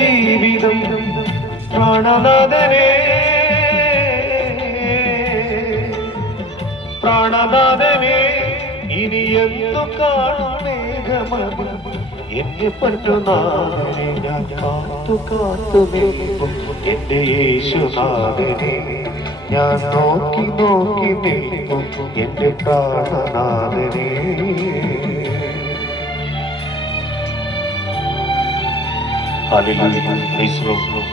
ജീവിതം പ്രാണനാഥനെ പ്രാണനാഥനെ ഇനി എന്തു കാണും മേഘമതി എന്നെ പറ്റുനാഥനെ ഞാൻ കാത്തു കാത്തു നിൽക്കും എന്റെ യേശുനാഥനെ ഞാൻ നോക്കി നോക്കി നിൽക്കും എന്റെ പ്രാണനാഥനെ Hallelujah. Praise the Lord.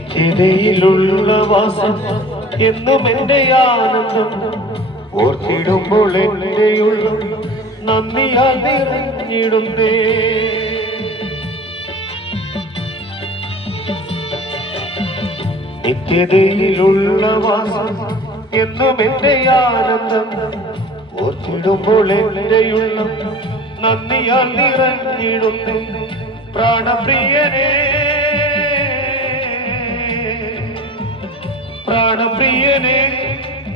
നിത്യതയിലുള്ള വാസം എന്നും എന്റെ ആനന്ദം ഓർത്തിടുമ്പോൾ എന്റെയുള്ള നന്ദിയാൽ നിറഞ്ഞിടുന്നേ നിത്യതയിലുള്ള വാസം എന്നും എന്റെ ആനന്ദം ഓർത്തിടുമ്പോൾ എന്റെയുള്ള നന്ദിയാൽ നിറഞ്ഞിടുന്നേ പ്രാണപ്രിയനേ പ്രാണപ്രിയനെ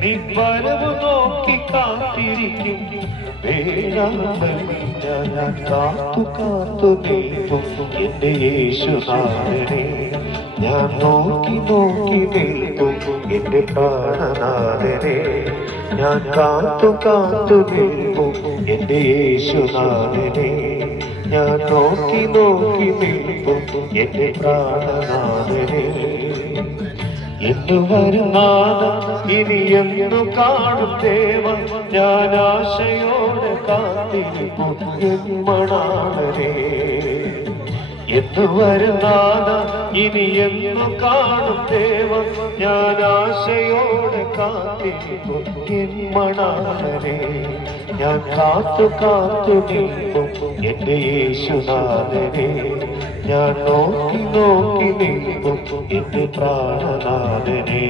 നിവരവ് നോക്കി കാത്തിരിക്കും ഞാൻ കാത്തു കാത്തു നിൽക്കും എന്റെ യേശുനാഥനെ ഞാൻ നോക്കി നോക്കി നിൽക്കും എന്റെ പ്രാണനാഥനെ ഞാൻ കാത്തു കാത്തു നിൽക്കും എന്റെ യേശുനാഥനെ ഞാൻ നോക്കി നോക്കി നിൽക്കും എന്റെ പ്രാണനാഥനെ എന്നു വരുന്നാഥം ഇനി എന്നു കാണും ദേവ ഞാൻ ആശയോടെ കാത്തിരിക്കും മണാളരെ എന്നു വരുന്നാഥം ഇനി എന്നു കാണും ദേവ ഞാൻ ആശയോടെ കാത്തിരിക്കും മണാളരെ ഞാൻ കാത്തു കാത്തു നിൽക്കും എന്റെ യേശുനാഥനെ ഞാൻ നോക്കി നോക്കി നിൽക്കും എന്റെ പ്രാണനാഥനെ.